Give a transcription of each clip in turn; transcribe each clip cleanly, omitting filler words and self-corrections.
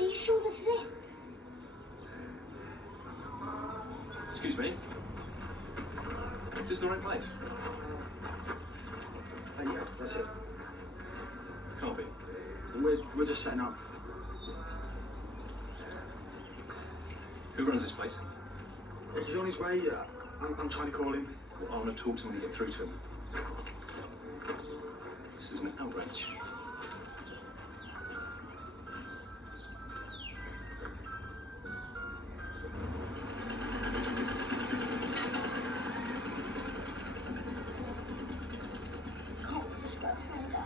Are you sure this is it? Excuse me? Is this the right place? Yeah, that's it. Can't be. We're just setting up. Who runs this place? He's on his way. I'm trying to call him. Well, I want to talk to him and get through to him. This is an outrage. Can't just go home, Dad.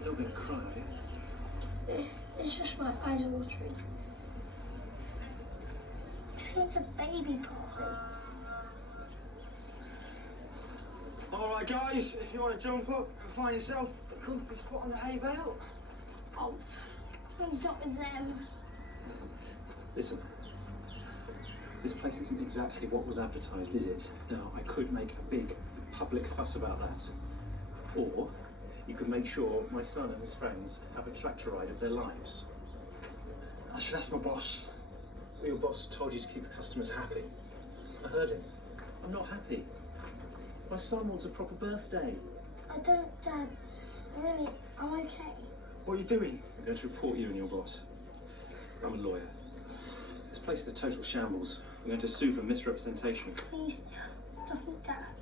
You're not going to cry, are you? It's just my eyes are watering. It's a baby party. All right, guys, if you want to jump up and find yourself a comfy spot on the hay bale. Oh, please not with them. Listen. This place isn't exactly what was advertised, is it? Now, I could make a big public fuss about that. Or you could make sure my son and his friends have a tractor ride of their lives. I should ask my boss. Your boss told you to keep the customers happy. I heard him. I'm not happy. My son wants a proper birthday. I don't, Dad. Really, I'm okay. What are you doing? I'm going to report you and your boss. I'm a lawyer. This place is a total shambles. I'm going to sue for misrepresentation. Please don't, Dad.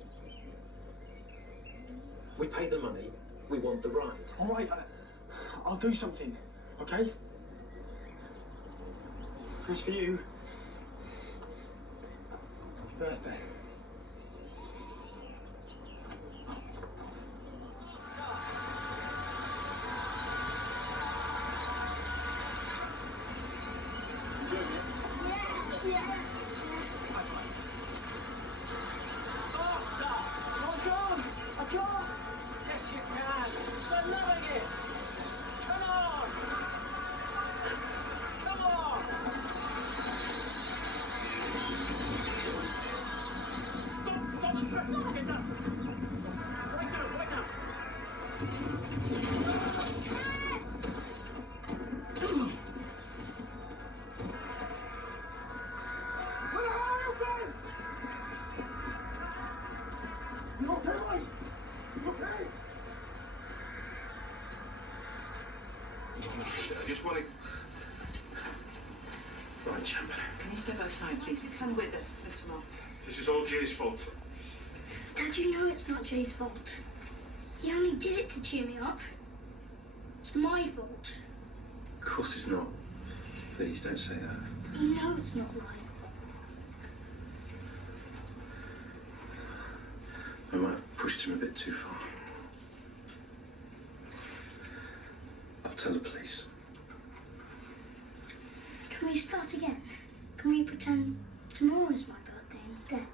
We paid the money. We want the ride. All right, I'll do something, okay? As for you, happy birthday. I just want to... Right, champ. Can you step outside, please? Please come with us, Mr. Moss. This is all Jay's fault. Dad, you know it's not Jay's fault. He only did it to cheer me up. It's my fault. Of course it's not. Please don't say that. You know it's not right. I might have pushed him a bit too far. I'll tell the police. Can we start again? Can we pretend tomorrow is my birthday instead?